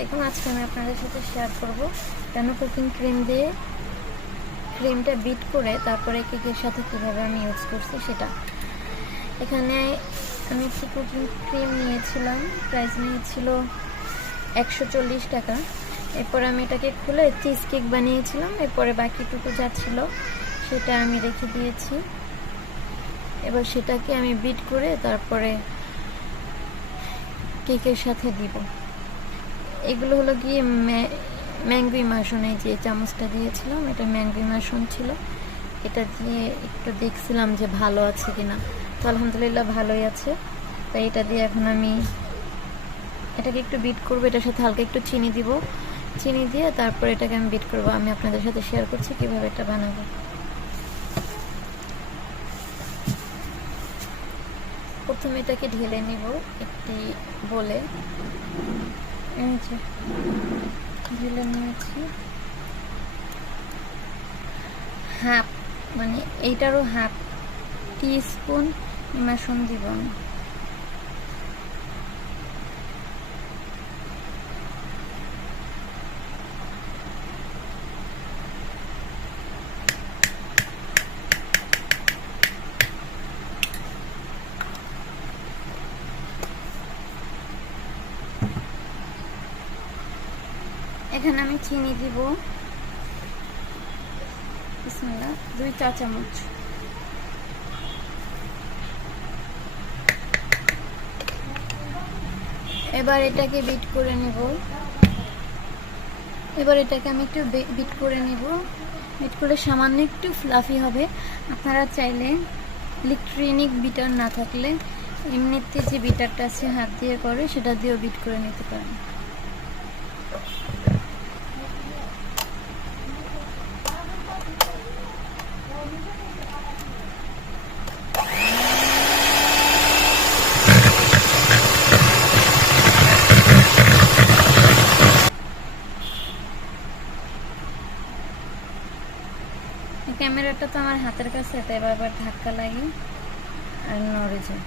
আলাইকুম। আজকে আমি আপনাদের সাথে শেয়ার করব কেন কুকিং ক্রিম দিয়ে ক্রিমটা বিট করে তারপরে কেকের সাথে কিভাবে আমি ইউজ করছি সেটা। এখানে আমি একটি কুকিং ক্রিম নিয়েছিলাম, প্রাইস নিয়েছিল 140 টাকা। এরপর আমি এটাকে খুলে চিজ কেক বানিয়েছিলাম। এরপরে বাকিটুকু যা ছিল সেটা আমি রেখে দিয়েছি। এবার সেটাকে আমি বিট করে তারপরে কেকের সাথে দিব। এগুলো হলো গিয়ে ম্যাঙ্গো ইমাশন। এই যে চামচটা দিয়েছিলাম এটা ম্যাঙ্গো ইমাশন ছিল। এটা দিয়ে একটু দেখছিলাম যে ভালো আছে কিনা, তো আলহামদুলিল্লাহ ভালোই আছে। তাই এটা দিয়ে এখন আমি এটাকে একটু বিট করবো। এটার সাথে হালকা একটু চিনি দিব, চিনি দিয়ে তারপর এটাকে আমি বিট করবো। আমি আপনাদের সাথে শেয়ার করছি কিভাবে এটা বানাবো। প্রথমে এটাকে ঢেলে নিব একটি বলে, ঢেলে নিয়েছি। হাফ মানে এইটারও হাফ টি স্পুন ইমাশন দিব আমি। এখানে আমি চিনি দিব 2 চা চামচ। এবার এটাকে বিট করে নেব। এবার এটাকে আমি একটু বিট করে নেব। বিট করে সামান্য একটু ফ্লাফি হবে। আপনারা চাইলে ইলেকট্রনিক বিটার না থাকলে এমনিতে যে বিটারটা আছে হাত দিয়ে করে সেটা দিয়েও বিট করে নিতে পারেন। ক্যামেরাটা তো আমার হাতের কাছে, তাই বারবার ধাক্কা লাগে আর নড়ে যায়।